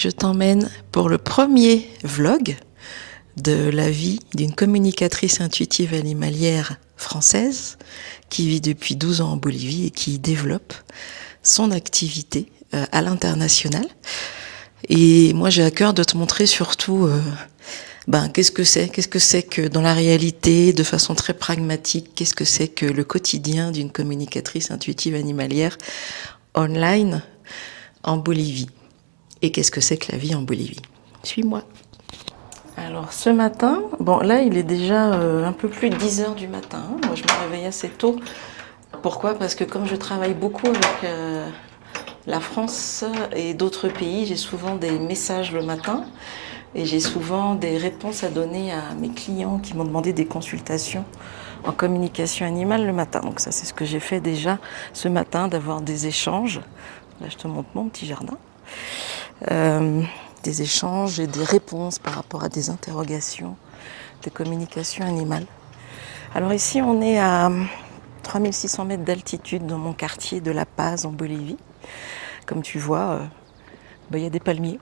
Je t'emmène pour le premier vlog de la vie d'une communicatrice intuitive animalière française qui vit depuis 12 ans en Bolivie et qui développe son activité à l'international. Et moi, j'ai à cœur de te montrer surtout qu'est-ce que c'est que dans la réalité, de façon très pragmatique, qu'est-ce que c'est que le quotidien d'une communicatrice intuitive animalière online en Bolivie. Et qu'est-ce que c'est que la vie en Bolivie? Suis-moi. Alors ce matin, là il est déjà un peu plus de 10 heures du matin. Moi je me réveille assez tôt. Pourquoi? Parce que comme je travaille beaucoup avec la France et d'autres pays, j'ai souvent des messages le matin et j'ai souvent des réponses à donner à mes clients qui m'ont demandé des consultations en communication animale le matin. Donc ça c'est ce que j'ai fait déjà ce matin, d'avoir des échanges. Là je te montre mon petit jardin. Des échanges et des réponses par rapport à des interrogations de communication animale. Alors ici on est à 3600 mètres d'altitude dans mon quartier de La Paz en Bolivie. Comme tu vois, y a des palmiers.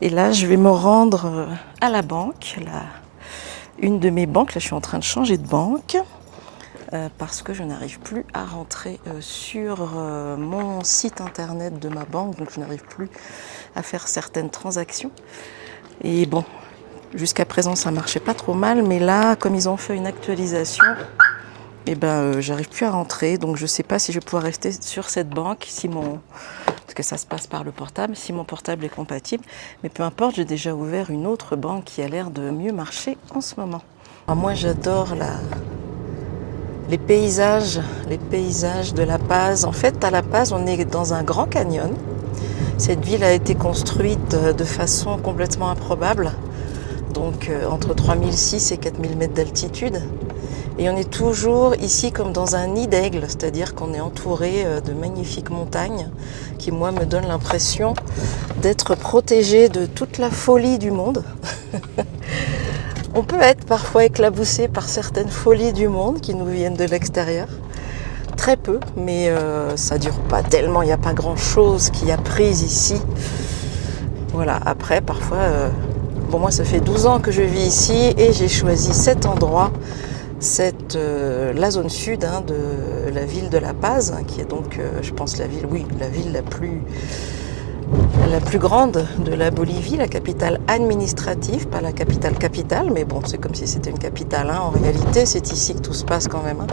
Et là je vais me rendre à la banque, une de mes banques. Là je suis en train de changer de banque. Parce que je n'arrive plus à rentrer sur mon site internet de ma banque, donc je n'arrive plus à faire certaines transactions. Et bon, jusqu'à présent ça marchait pas trop mal, mais là, comme ils ont fait une actualisation, j'arrive plus à rentrer, donc je sais pas si je vais pouvoir rester sur cette banque, parce que ça se passe par le portable, si mon portable est compatible. Mais peu importe, j'ai déjà ouvert une autre banque qui a l'air de mieux marcher en ce moment. Alors moi j'adore les paysages de La Paz. En fait, à La Paz, on est dans un grand canyon. Cette ville a été construite de façon complètement improbable, donc entre 3006 et 4000 mètres d'altitude. Et on est toujours ici comme dans un nid d'aigle, c'est-à-dire qu'on est entouré de magnifiques montagnes qui, moi, me donnent l'impression d'être protégé de toute la folie du monde. On peut être parfois éclaboussé par certaines folies du monde qui nous viennent de l'extérieur. Très peu, mais ça dure pas tellement, il n'y a pas grand-chose qui a prise ici. Voilà, après, parfois... moi, ça fait 12 ans que je vis ici et j'ai choisi cet endroit, la zone sud de la ville de La Paz, qui est donc, je pense, la ville la plus grande de la Bolivie, la capitale administrative, pas la capitale, mais bon, c'est comme si c'était une capitale. En réalité, c'est ici que tout se passe quand même.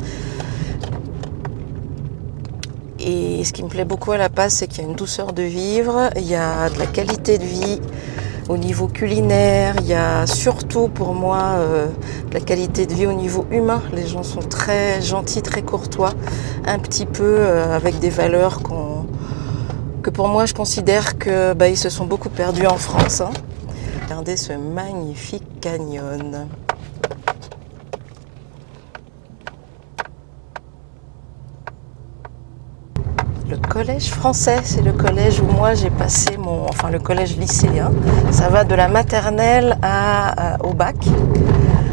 Et ce qui me plaît beaucoup à La Paz, c'est qu'il y a une douceur de vivre, il y a de la qualité de vie au niveau culinaire, il y a surtout pour moi de la qualité de vie au niveau humain. Les gens sont très gentils, très courtois, un petit peu avec des valeurs que pour moi je considère que ils se sont beaucoup perdus en France. Regardez ce magnifique canyon. Le collège français, c'est le collège où moi j'ai passé le collège lycéen. Ça va de la maternelle au bac.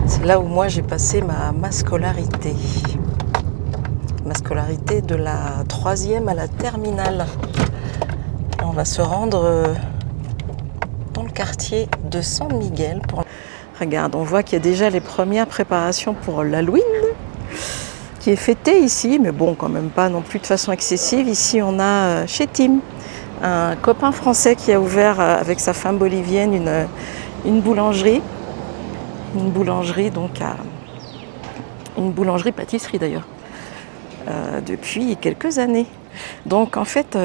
C'est là où moi j'ai passé ma scolarité. Ma scolarité de la 3e à la terminale. On va se rendre dans le quartier de San Miguel. Regarde, on voit qu'il y a déjà les premières préparations pour l'Halloween qui est fêté ici, mais bon, quand même pas non plus de façon excessive. Ici, on a chez Tim, un copain français qui a ouvert avec sa femme bolivienne une boulangerie. Une boulangerie-pâtisserie d'ailleurs, depuis quelques années. Donc en fait,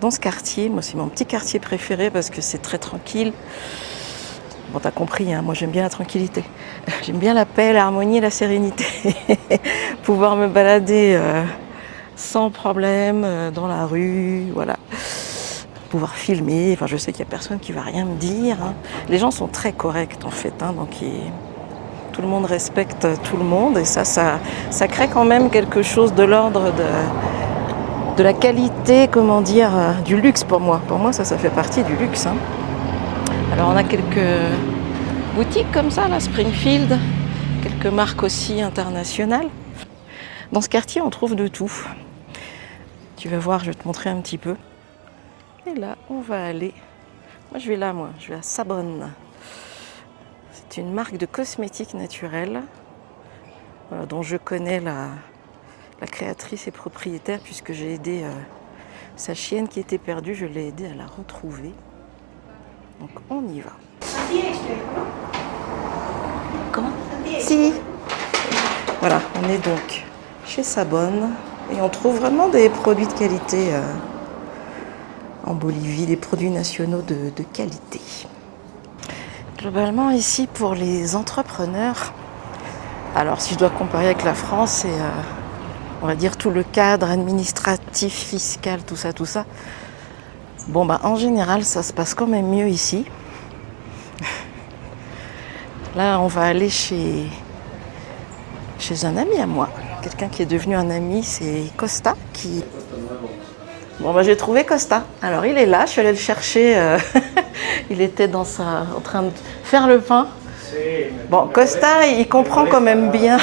dans ce quartier, moi c'est mon petit quartier préféré parce que c'est très tranquille. Bon, t'as compris, moi j'aime bien la tranquillité. J'aime bien la paix, l'harmonie et la sérénité. Pouvoir me balader sans problème dans la rue, voilà. Pouvoir filmer, je sais qu'il n'y a personne qui va rien me dire. Les gens sont très corrects en fait, donc tout le monde respecte tout le monde et ça crée quand même quelque chose de l'ordre de la qualité, du luxe pour moi. Pour moi, ça fait partie du luxe. Alors on a quelques boutiques comme ça, là, Springfield, quelques marques aussi internationales. Dans ce quartier, on trouve de tout. Tu vas voir, je vais te montrer un petit peu. Et là, on va aller. Moi, je vais là, je vais à Sabonne. C'est une marque de cosmétiques naturels voilà, dont je connais la créatrice et propriétaire puisque j'ai aidé sa chienne qui était perdue, je l'ai aidée à la retrouver. Donc on y va. Comment? Si. Voilà, on est donc chez Sabonne et on trouve vraiment des produits de qualité en Bolivie, des produits nationaux de qualité. Globalement ici pour les entrepreneurs, alors si je dois comparer avec la France, c'est on va dire tout le cadre administratif, fiscal, tout ça. Bon bah en général ça se passe quand même mieux ici. Là on va aller chez un ami à moi, quelqu'un qui est devenu un ami, c'est Costa qui... Bon bah j'ai trouvé Costa, alors il est là, je suis allée le chercher, il était en train de faire le pain. Bon Costa il comprend quand même bien,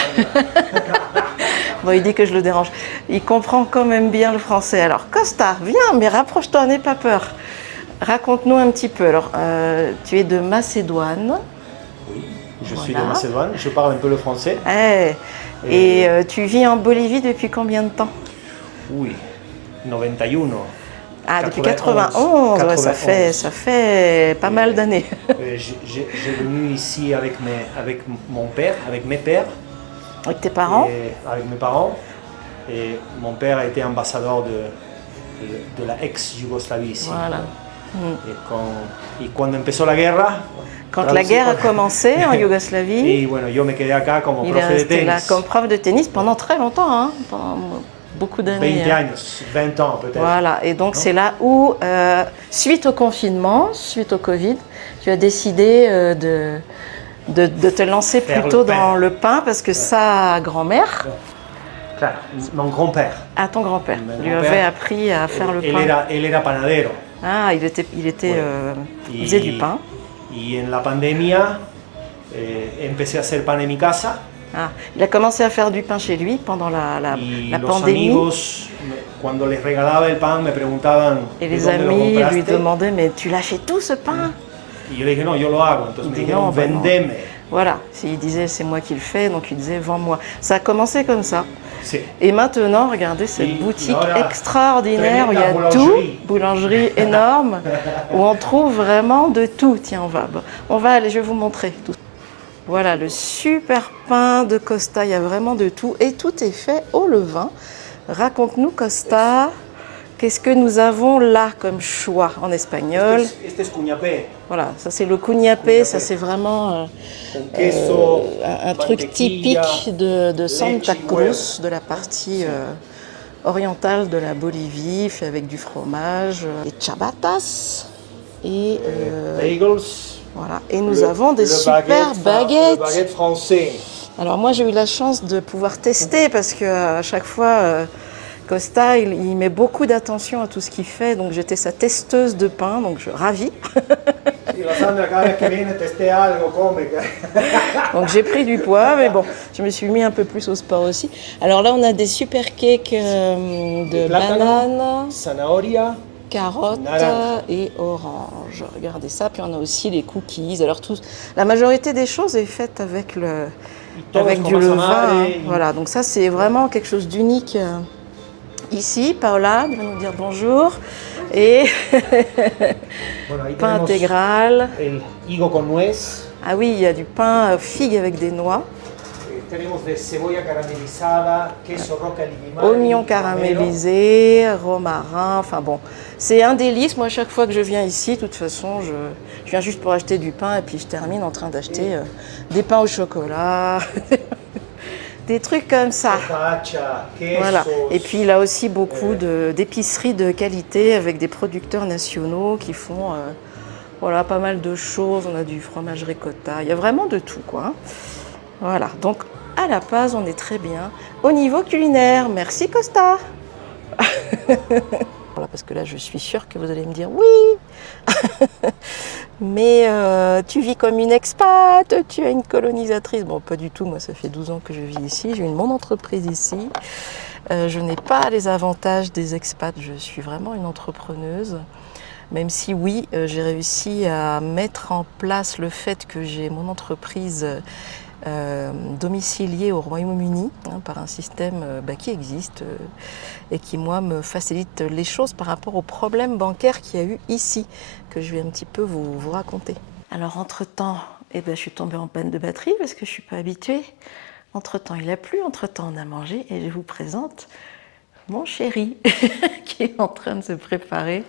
bon il dit que je le dérange, il comprend quand même bien le français. Alors Costa, viens mais rapproche-toi, n'aie pas peur, raconte-nous un petit peu. Alors tu es de Macédoine. Oui, je suis de Macédoine, je parle un peu le français. Et tu vis en Bolivie depuis combien de temps? Oui, 91. Ah, depuis 91, ouais, ça fait pas mal d'années. J'ai venu ici avec mon père, avec mes pères. Avec tes parents? Avec mes parents. Et mon père a été ambassadeur de la ex-Yougoslavie ici. Voilà. Et quand empezó la guerra... Quand la guerre a commencé en Yougoslavie, et bueno, yo me quedé acá como il est profe de resté là tennis. comme prof de tennis pendant très longtemps, hein, pendant beaucoup d'années. 20 años, 20 ans peut-être. Voilà, et donc c'est là où, suite au confinement, suite au Covid, tu as décidé de te lancer plutôt dans le pain parce que sa grand-mère, mon grand-père, ton grand-père, lui avait appris à faire le pain. Él era panadero. Ah, il faisait du pain. Y en la pandemia empecé a hacer pan en mi casa. Ah, il a commencé à faire du pain chez lui pendant la Los pandémie. Amigos, cuando les regalaba el pan, me preguntaban Et de les dónde lo amis compraste. lui demandaient, mais tu l'achètes tout ce pain? Y yo le dije, no, yo lo hago. Entonces me dijeron, vendeme. Voilà, s'il disait c'est moi qui le fais, donc il disait vends-moi. Ça a commencé comme ça. Sí. Et maintenant, regardez cette boutique extraordinaire où il y a tout, boulangerie énorme, où on trouve vraiment de tout. Tiens, on va aller, je vais vous montrer tout. Voilà, le super pain de Costa, il y a vraiment de tout. Et tout est fait au levain. Raconte-nous, Costa, qu'est-ce que nous avons là comme choix en espagnol? Este es cuñapé. Voilà, ça c'est le cuñapé, ça c'est vraiment un truc typique de Santa Cruz, de la partie orientale de la Bolivie, fait avec du fromage, des chabatas et Bagels. voilà. Et nous avons des super baguettes. Le baguette français. Alors moi j'ai eu la chance de pouvoir tester parce que à chaque fois Costa il met beaucoup d'attention à tout ce qu'il fait, donc j'étais sa testeuse de pain, donc je ravie. Donc j'ai pris du poids, mais bon, je me suis mis un peu plus au sport aussi. Alors là, on a des super cakes de bananes, zanahoria, carottes et orange. Regardez ça. Puis on a aussi les cookies. Alors la majorité des choses est faite avec du levain. Voilà, donc ça c'est vraiment quelque chose d'unique. Ici, Paola va nous dire bonjour. Et pain intégral. El higo con nuez. Ah oui, il y a du pain figue avec des noix. Tenemos de cebolla caramelizada, queso roca limimari, Oignons caramélisés, romarin, enfin bon. C'est un délice. Moi, à chaque fois que je viens ici, de toute façon, je viens juste pour acheter du pain et puis je termine en train d'acheter des pains au chocolat. Des trucs comme ça. Voilà. Et puis il a aussi beaucoup d'épiceries de qualité avec des producteurs nationaux qui font voilà, pas mal de choses. On a du fromage ricotta, il y a vraiment de tout, quoi. Voilà, donc à La Paz, on est très bien au niveau culinaire. Merci Costa. Voilà, parce que là, je suis sûre que vous allez me dire oui. Mais tu vis comme une expat, tu es une colonisatrice. Bon, pas du tout, moi ça fait 12 ans que je vis ici, j'ai mon entreprise ici. Je n'ai pas les avantages des expats, je suis vraiment une entrepreneuse. Même si oui, j'ai réussi à mettre en place le fait que j'ai mon entreprise domiciliée au Royaume-Uni, hein, par un système qui existe et qui, moi, me facilite les choses par rapport aux problèmes bancaires qu'il y a eu ici, que je vais un petit peu vous raconter. Alors, entre-temps, je suis tombée en panne de batterie parce que je ne suis pas habituée. Entre-temps, il a plu, entre-temps, on a mangé et je vous présente mon chéri qui est en train de se préparer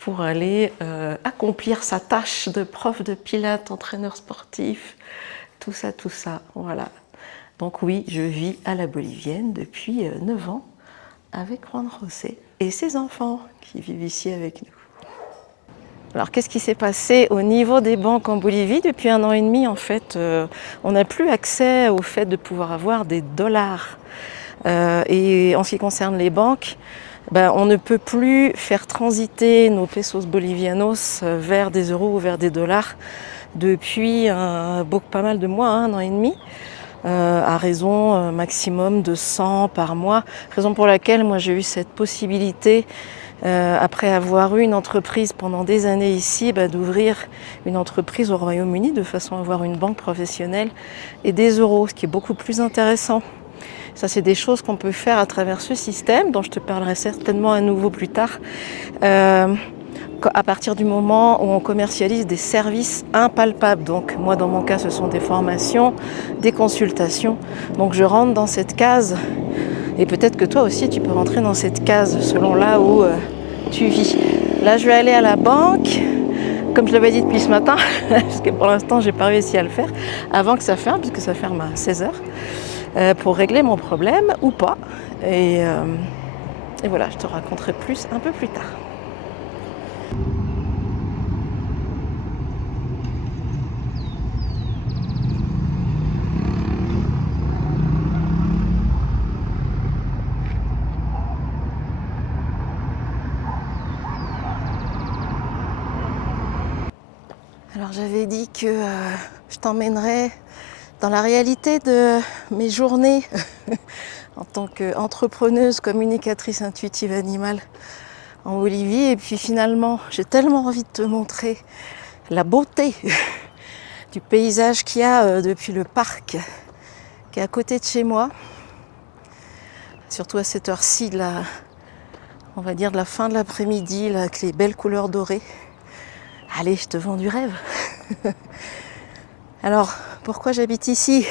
pour aller accomplir sa tâche de prof de pilates, entraîneur sportif, tout ça, voilà. Donc oui, je vis à la bolivienne depuis 9 ans avec Juan José et ses enfants qui vivent ici avec nous. Alors qu'est-ce qui s'est passé au niveau des banques en Bolivie? Depuis 1 an et demi, en fait, on n'a plus accès au fait de pouvoir avoir des dollars. Et en ce qui concerne les banques, on ne peut plus faire transiter nos pesos bolivianos vers des euros ou vers des dollars depuis pas mal de mois, 1 an et demi, à raison maximum de 100 par mois. Raison pour laquelle moi j'ai eu cette possibilité, après avoir eu une entreprise pendant des années ici, d'ouvrir une entreprise au Royaume-Uni de façon à avoir une banque professionnelle et des euros, ce qui est beaucoup plus intéressant. Ça, c'est des choses qu'on peut faire à travers ce système, dont je te parlerai certainement à nouveau plus tard, à partir du moment où on commercialise des services impalpables. Donc moi, dans mon cas, ce sont des formations, des consultations. Donc je rentre dans cette case, et peut-être que toi aussi, tu peux rentrer dans cette case selon là où tu vis. Là, je vais aller à la banque, comme je l'avais dit depuis ce matin, parce que pour l'instant, j'ai pas réussi à le faire, avant que ça ferme, puisque ça ferme à 16h. Pour régler mon problème ou pas. Et voilà, je te raconterai plus un peu plus tard. Alors j'avais dit que je t'emmènerais dans la réalité de mes journées en tant qu'entrepreneuse, communicatrice intuitive animale en Bolivie. Et puis finalement, j'ai tellement envie de te montrer la beauté du paysage qu'il y a depuis le parc qui est à côté de chez moi. Surtout à cette heure-ci, on va dire de la fin de l'après-midi, avec les belles couleurs dorées. Allez, je te vends du rêve. Alors, pourquoi j'habite ici?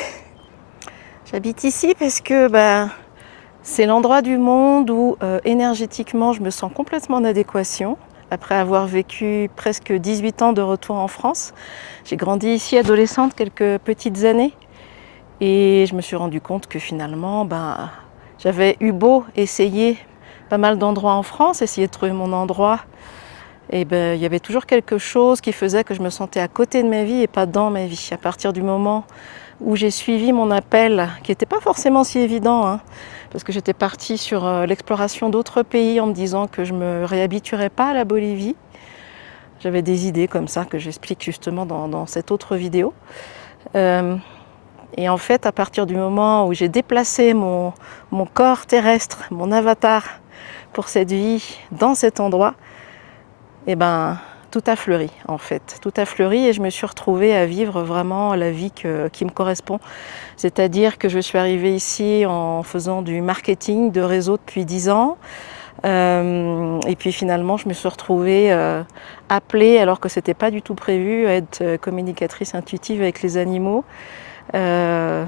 J'habite ici parce que c'est l'endroit du monde où énergétiquement je me sens complètement en adéquation. Après avoir vécu presque 18 ans de retour en France, j'ai grandi ici adolescente quelques petites années et je me suis rendu compte que finalement j'avais eu beau essayer pas mal d'endroits en France, essayer de trouver mon endroit, et il y avait toujours quelque chose qui faisait que je me sentais à côté de ma vie et pas dans ma vie. À partir du moment où j'ai suivi mon appel, qui n'était pas forcément si évident, parce que j'étais partie sur l'exploration d'autres pays en me disant que je ne me réhabituerais pas à la Bolivie. J'avais des idées comme ça que j'explique justement dans cette autre vidéo. Et en fait, à partir du moment où j'ai déplacé mon corps terrestre, mon avatar pour cette vie dans cet endroit, tout a fleuri en fait. Tout a fleuri et je me suis retrouvée à vivre vraiment la vie qui me correspond. C'est-à-dire que je suis arrivée ici en faisant du marketing de réseau depuis 10 ans. Et puis finalement, je me suis retrouvée appelée, alors que ce n'était pas du tout prévu, à être communicatrice intuitive avec les animaux à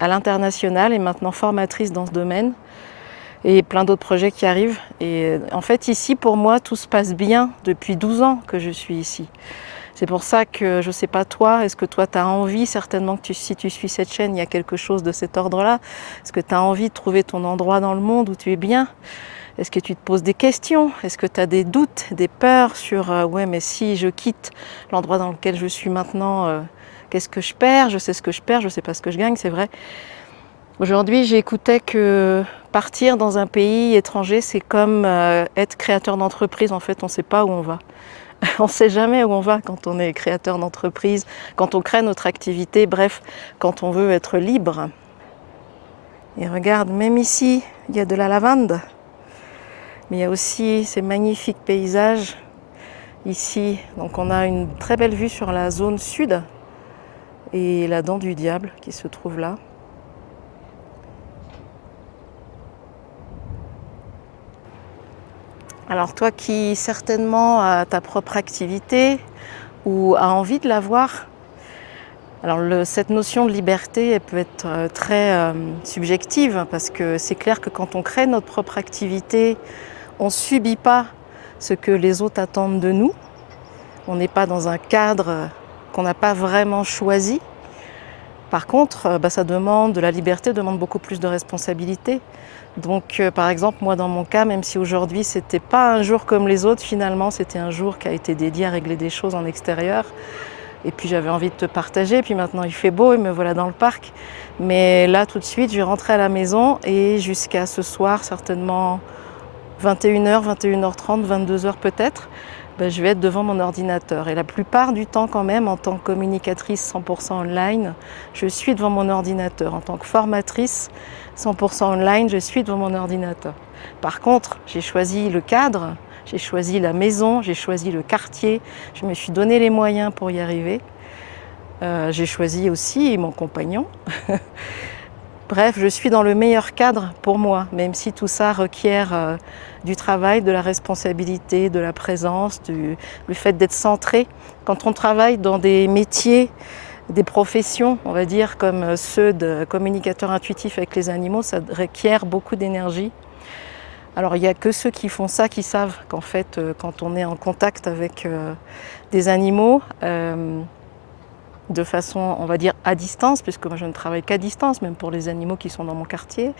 l'international et maintenant formatrice dans ce domaine. Et plein d'autres projets qui arrivent. Et en fait, ici, pour moi, tout se passe bien depuis 12 ans que je suis ici. C'est pour ça que, je ne sais pas toi, est-ce que toi, tu as envie, certainement que si tu suis cette chaîne, il y a quelque chose de cet ordre-là. Est-ce que tu as envie de trouver ton endroit dans le monde où tu es bien? Est-ce que tu te poses des questions? Est-ce que tu as des doutes, des peurs sur ouais, mais si je quitte l'endroit dans lequel je suis maintenant, qu'est-ce que je perds? Je sais ce que je perds, je ne sais pas ce que je gagne, c'est vrai. Aujourd'hui, j'écoutais que partir dans un pays étranger, c'est comme être créateur d'entreprise. En fait, on ne sait pas où on va. On ne sait jamais où on va quand on est créateur d'entreprise, quand on crée notre activité, bref, quand on veut être libre. Et regarde, même ici, il y a de la lavande, mais il y a aussi ces magnifiques paysages Ici, donc on a une très belle vue sur la zone sud et la dent du diable qui se trouve là. Alors toi qui certainement as ta propre activité ou as envie de l'avoir, alors cette notion de liberté, elle peut être très subjective parce que c'est clair que quand on crée notre propre activité, on ne subit pas ce que les autres attendent de nous. On n'est pas dans un cadre qu'on n'a pas vraiment choisi. Par contre, ça demande de la liberté, demande beaucoup plus de responsabilité. Donc par exemple, moi dans mon cas, même si aujourd'hui c'était pas un jour comme les autres, finalement c'était un jour qui a été dédié à régler des choses en extérieur. Et puis j'avais envie de te partager, puis maintenant il fait beau et me voilà dans le parc. Mais là tout de suite, je vais rentrer à la maison et jusqu'à ce soir, certainement 21h, 21h30, 22h peut-être, je vais être devant mon ordinateur. Et la plupart du temps quand même, en tant que communicatrice 100% online, je suis devant mon ordinateur. En tant que formatrice 100% online, je suis devant mon ordinateur. Par contre, j'ai choisi le cadre, j'ai choisi la maison, j'ai choisi le quartier, je me suis donné les moyens pour y arriver. J'ai choisi aussi mon compagnon. Bref, je suis dans le meilleur cadre pour moi, même si tout ça requiert du travail, de la responsabilité, de la présence, le fait d'être centré. Quand on travaille dans des métiers, des professions, on va dire, comme ceux de communicateurs intuitifs avec les animaux, ça requiert beaucoup d'énergie. Alors il n'y a que ceux qui font ça qui savent qu'en fait, quand on est en contact avec des animaux, de façon, on va dire, à distance, puisque moi je ne travaille qu'à distance, même pour les animaux qui sont dans mon quartier.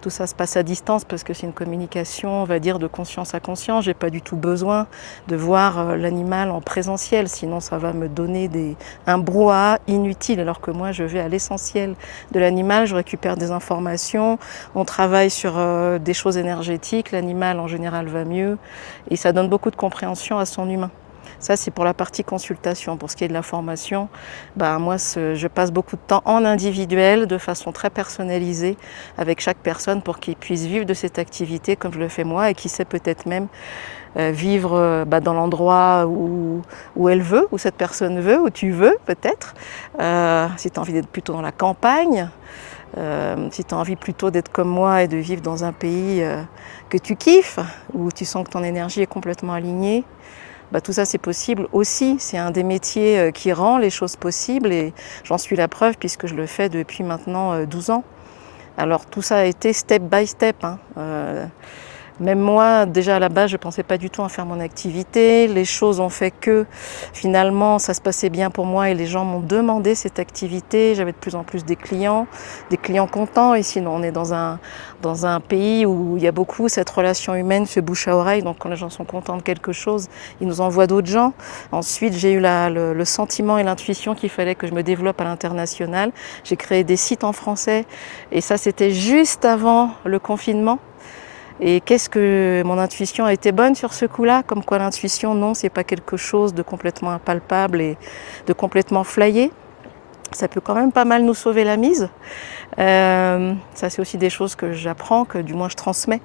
Tout ça se passe à distance parce que c'est une communication, on va dire, de conscience à conscience. Je n'ai pas du tout besoin de voir l'animal en présentiel, sinon ça va me donner un brouhaha inutile, alors que moi je vais à l'essentiel de l'animal, je récupère des informations, on travaille sur des choses énergétiques, l'animal en général va mieux, et ça donne beaucoup de compréhension à son humain. Ça, c'est pour la partie consultation. Pour ce qui est de la formation, moi, je passe beaucoup de temps en individuel, de façon très personnalisée, avec chaque personne pour qu'il puisse vivre de cette activité comme je le fais moi et qui sait peut-être même vivre dans l'endroit où elle veut, où cette personne veut, où tu veux peut-être. Si tu as envie d'être plutôt dans la campagne, si tu as envie plutôt d'être comme moi et de vivre dans un pays que tu kiffes, où tu sens que ton énergie est complètement alignée, tout ça c'est possible aussi. C'est un des métiers qui rend les choses possibles et j'en suis la preuve puisque je le fais depuis maintenant 12 ans. Alors tout ça a été step by step. Même moi, déjà à la base, je ne pensais pas du tout en faire mon activité. Les choses ont fait que finalement, ça se passait bien pour moi et les gens m'ont demandé cette activité. J'avais de plus en plus des clients contents. Ici, on est dans un pays où il y a beaucoup cette relation humaine, ce bouche à oreille. Donc quand les gens sont contents de quelque chose, ils nous envoient d'autres gens. Ensuite, j'ai eu le sentiment et l'intuition qu'il fallait que je me développe à l'international. J'ai créé des sites en français et ça, c'était juste avant le confinement. Et qu'est-ce que mon intuition a été bonne sur ce coup-là? Comme quoi l'intuition, non, c'est pas quelque chose de complètement impalpable et de complètement flyé. Ça peut quand même pas mal nous sauver la mise. Ça, c'est aussi des choses que j'apprends, que du moins je transmets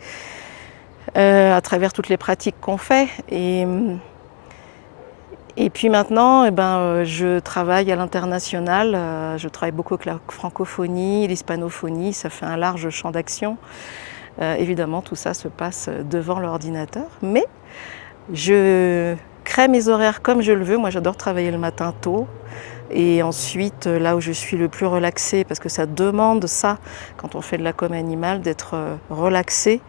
à travers toutes les pratiques qu'on fait. Et puis maintenant, je travaille à l'international. Je travaille beaucoup avec la francophonie, l'hispanophonie. Ça fait un large champ d'action. Évidemment, tout ça se passe devant l'ordinateur, mais je crée mes horaires comme je le veux. Moi, j'adore travailler le matin tôt. Et ensuite, là où je suis le plus relaxée, parce que ça demande ça, quand on fait de la com animale, d'être relaxé,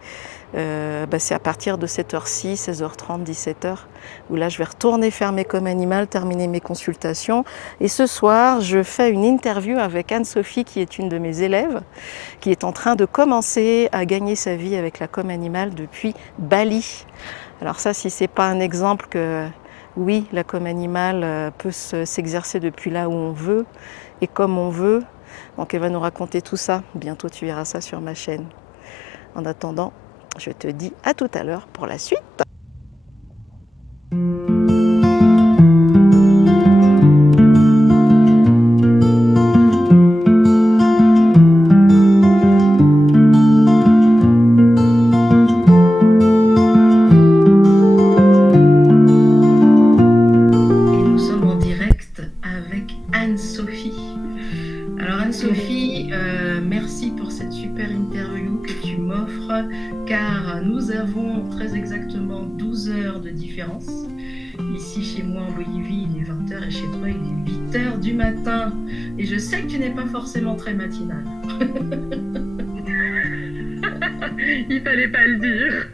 c'est à partir de 7h06, 16h30, 17h, où là je vais retourner faire mes com animales, terminer mes consultations. Et ce soir, je fais une interview avec Anne-Sophie, qui est une de mes élèves, qui est en train de commencer à gagner sa vie avec la com animale depuis Bali. Alors ça, si c'est pas un exemple que oui, la com animale peut s'exercer depuis là où on veut et comme on veut. Donc elle va nous raconter tout ça. Bientôt tu verras ça sur ma chaîne. En attendant, je te dis à tout à l'heure pour la suite. de différence. Ici, chez moi en Bolivie, il est 20h et chez toi, il est 8h du matin. Et je sais que tu n'es pas forcément très matinale. Il fallait pas le dire.